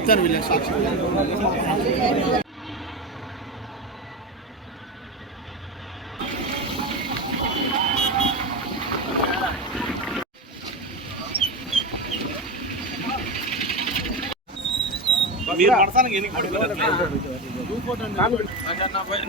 Kaitan wilayah saksi. Mir, pasan gini, kau di mana? Dua puluh enam. Ajar nak bayar.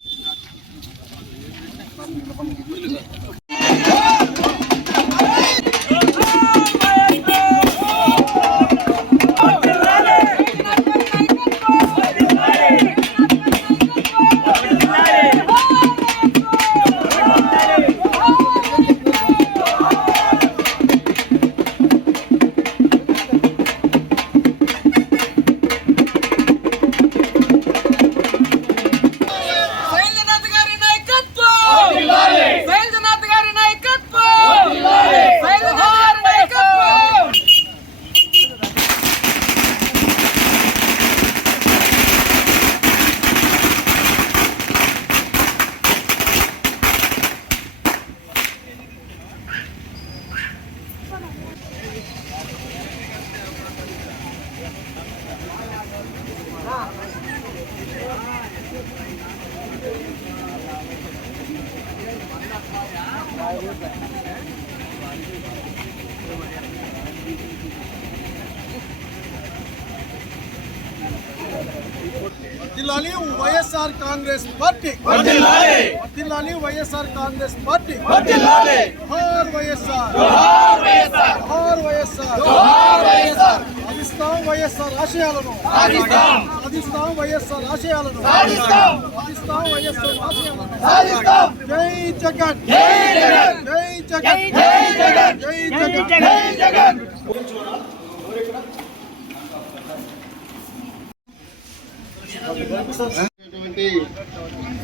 వర్ధిల్లాలి YSR Congress party. వర్ధిల్లాలి వర్ధిల్లాలి YSR Congress party. వర్ధిల్లాలి జోహార్ వైఎస్ఆర్. జోహార్ వైఎస్ఆర్. జోహార్ వైఎస్ఆర్. జోహార్ వైఎస్ఆర్. సాధిస్తాం వైఎస్ఆర్ ఆశయాలను. సాధిస్తాం సాధిస్తాం వైఎస్ఆర్ ఆశయాలను. సాధిస్తాం సాధిస్తాం వైఎస్ఆర్ ఆశయాలను. సాధిస్తాం జై జగన్. జై జగన్. జై జగన్. జై జగన్. జై జగన్. జై జగన్.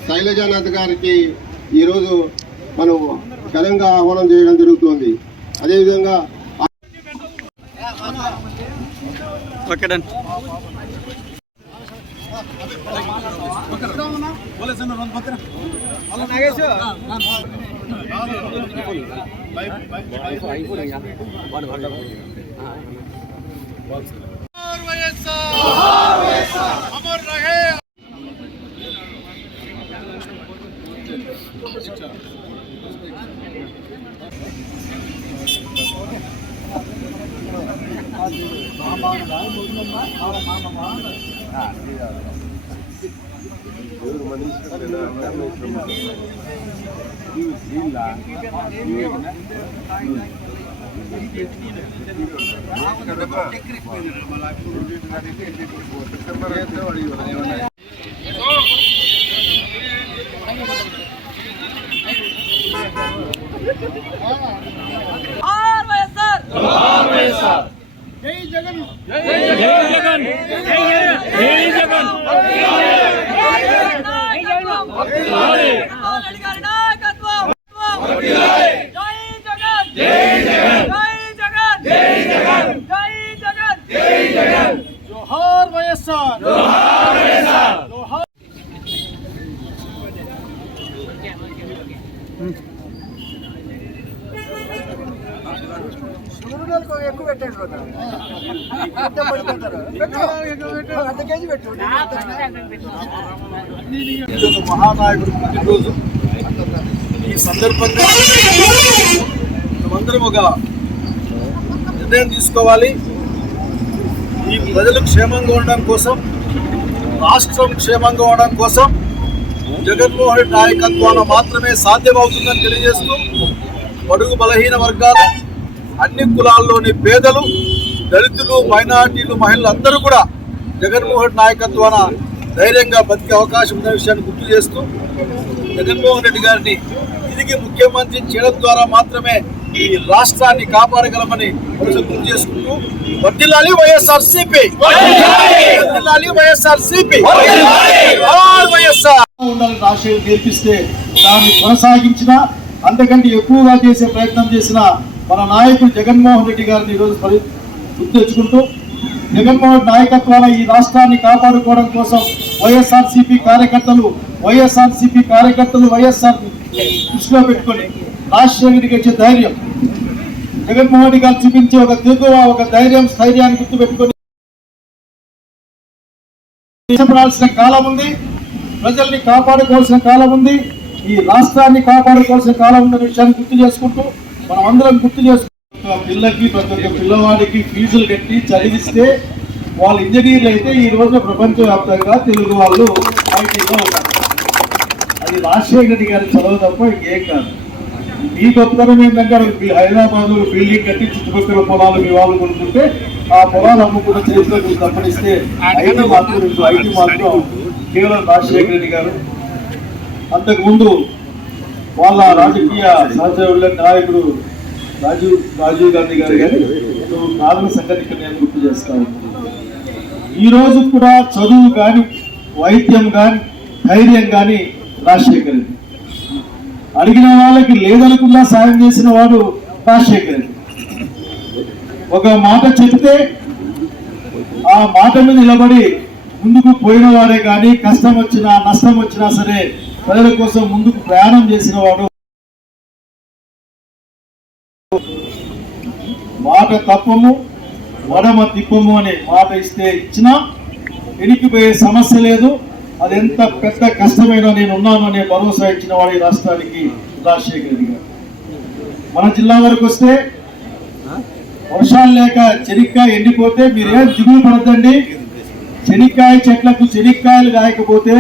శైలజానాథ్ గారికి ఈరోజు మనం ఘనంగా ఆహ్వానం చేయడం జరుగుతుంది. అదేవిధంగా వైఎస్ఆర్ ஒரு மனுஷன் ஆர்வயர் சார் ஆர்வயர் சார் గారి నాయకత్వం జై జగన్. జై జగన్. జై జగన్. జై జగన్. జై జగన్. జోహార్ వైఎస్ఆర్ జోహార్ వైఎస్ఆర్ జోహార్ ఎక్కువ పెట్టండి అర్ధ కేజీ పెట్టు ఈరోజు మహానాయకుడు పుట్టినరోజు ఈ సందర్భంగా మనమందరం ఒక నిర్ణయం తీసుకోవాలి. ఈ ప్రజలు క్షేమంగా ఉండడం కోసం రాష్ట్రం క్షేమంగా ఉండడం కోసం జగన్మోహన్ రెడ్డి నాయకత్వాన మాత్రమే సాధ్యమవుతుందని తెలియజేస్తూ బడుగు బలహీన వర్గాలు అన్ని కులాల్లోని పేదలు దళితులు మైనార్టీలు మహిళలు అందరూ కూడా జగన్మోహన్ నాయకత్వాన ధైర్యంగా బతికే అవకాశం ఉన్న విషయాన్ని గుర్తు చేస్తూ జగన్మోహన్ రెడ్డి గారిని తిరిగి ముఖ్యమంత్రి చేయడం ద్వారా మాత్రమే ఈ రాష్ట్రాన్ని కాపాడగలమని గుర్తు చేసుకుంటూ వర్దిల్లాలి వైఎస్ఆర్ సిపి వర్దిల్లాలి వైఎస్ఆర్ సిపి వైఎస్ఆర్ ఉండాలని రాజశేఖర్ నేర్పిస్తే దాన్ని కొనసాగించిన అంతకంటే ఎక్కువగా చేసే ప్రయత్నం చేసిన మన నాయకుడు జగన్మోహన్ రెడ్డి గారిని ఈరోజు గుర్తు తెచ్చుకుంటూ జగన్మోహన్ నాయకత్వాన ఈ రాష్ట్రాన్ని కాపాడుకోవడం కోసం వైఎస్ఆర్ సిపి కార్యకర్తలు వైఎస్ఆర్ సిపి కార్యకర్తలు వైఎస్ఆర్ దృష్టిలో పెట్టుకొని రాజశేఖరికి వచ్చే ధైర్యం. జగన్మోహన్ గారు చూపించే ఒక దిగువ ఒక ధైర్యం స్థైర్యాన్ని గుర్తు పెట్టుకొని కాలం ఉంది ప్రజల్ని కాపాడుకోవాల్సిన కాలం ఉంది ఈ రాష్ట్రాన్ని కాపాడుకోవాల్సిన కాలం ఉందనే విషయాన్ని గుర్తు చేసుకుంటూ మనం అందరం గుర్తు చేసుకుంటూ ఒక్క పిల్లకి ప్రతి ఒక్క పిల్లవాడికి ఫీజులు కట్టి చదివిస్తే వాళ్ళు ఇంజనీర్లు అయితే ఈ రోజు ప్రపంచవ్యాప్తంగా తెలుగు వాళ్ళు ఐటీలో ఉన్నారు అది రాజశేఖర రెడ్డి గారి చదువు తప్ప ఇంకేం కాదు. మీ గొప్పతనం ఏంటంటే హైదరాబాద్ బిల్డింగ్ కట్టి చుట్టుపక్కల పొలాలు మీ వాళ్ళు కొనుక్కుంటే ఆ పొలాలు అమ్ముకున్న చేతిలో మీరు తప్పనిస్తే ఐటీ మాత్రం ఐటీ మాత్రం కేవలం రాజశేఖర రెడ్డి గారు. అంతకుముందు వాళ్ళ రాజకీయ సహచరుల నాయకుడు రాజీవ్ రాజీవ్ గాంధీ గారు కానీ నాలుగు సంగతి ఇక్కడ నేను గుర్తు చేస్తాను ఈ రోజు కూడా చదువు కానీ వైద్యం కానీ ధైర్యం కానీ రాజశేఖర రెడ్డి. అడిగిన వాళ్ళకి లేదనకుండా సాయం చేసిన వాడు రాజశేఖర రెడ్డి. ఒక మాట చెప్తే ఆ మాట మీద నిలబడి ముందుకు పోయిన వాడే కానీ కష్టం వచ్చినా నష్టం వచ్చినా సరే ప్రజల కోసం ముందుకు ప్రయాణం చేసిన వాడు మాట తప్పము వడమ తిప్పము అనే మాట ఇస్తే ఇచ్చినా ఎనికిపోయే సమస్య లేదు. అది ఎంత పెద్ద కష్టమైనా నేను ఉన్నాను అనే భరోసా ఇచ్చిన వాడి రాష్ట్రానికి రాజశేఖర రెడ్డి గారు. మన జిల్లా వరకు వస్తే వర్షాలు లేక చెనిక్కాయ ఎండిపోతే మీరేం దిగులు పడద్దండి. చెనిక్కాయ చెట్లకు చెనిక్కాయలు కాయకపోతే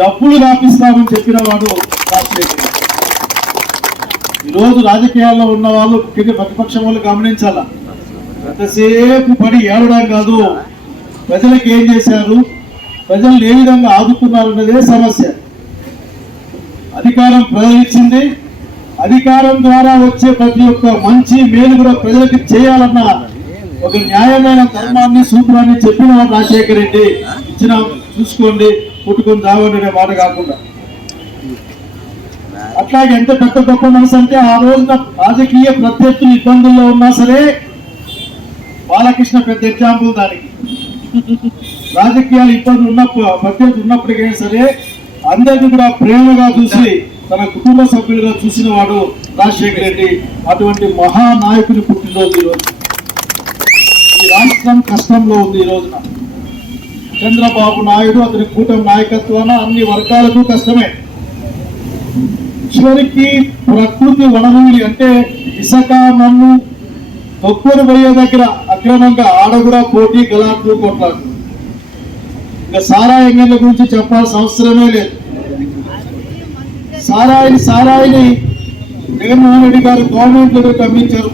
డబ్బులు రాపిస్తామని చెప్పిన వాడు రాజశేఖర్ ఈరోజు రాజకీయాల్లో ఉన్న వాళ్ళు ముఖ్యంగా ప్రతిపక్షం వాళ్ళు గమనించాల? ఎంతసేపు పడి ఏడడం కాదు. ప్రజలకు ఏం చేశారు? ప్రజలు ఏ విధంగా ఆదుకున్నారు అన్నదే సమస్య. అధికారం ప్రజలిచ్చింది. అధికారం ద్వారా వచ్చే ప్రతి ఒక్క మంచి మేలు కూడా ప్రజలకి చేయాలన్న ఒక న్యాయమైన ధర్మాన్ని సూత్రాన్ని చెప్పిన వాడు రాజశేఖర రెడ్డి. ఇచ్చిన చూసుకోండి పుట్టుకొని రావండి మాట కాకుండా. అట్లాగే ఎంత పెద్ద గొప్ప మనసు అంటే ఆ రోజున రాజకీయ ప్రత్యర్థులు ఇబ్బందుల్లో ఉన్నా సరే బాలకృష్ణ పెద్ద ఎగ్జాంపుల్ దానికి. రాజకీయాలు ఇబ్బందులు ఉన్నప్పుడు ప్రత్యర్థులు ఉన్నప్పటికైనా సరే అందరినీ కూడా ప్రేమగా చూసి తన కుటుంబ సభ్యులుగా చూసిన వాడు రాజశేఖర రెడ్డి అటువంటి మహానాయకుని పుట్టినరోజు ఈరోజు ఈ రాష్ట్రం కష్టంలో ఉంది ఈ రోజున. చంద్రబాబు నాయుడు అతని కూటమి నాయకత్వాన అన్ని వర్గాలకు కష్టమే. చివరికి ప్రకృతి వనరులు అంటే ఇసుక మన్ను ఒక్కరు పోయే దగ్గర అక్రమంగా ఆడ కూడా పోటీ గలాట్లు కొట్లాడు ఇంకా సారాయి ఎంగళ్ళ గురించి చెప్పాల్సిన అవసరమే లేదు. సారాయిని సారాయిని జగన్మోహన్ రెడ్డి గారు గవర్నమెంట్ కమ్మించారు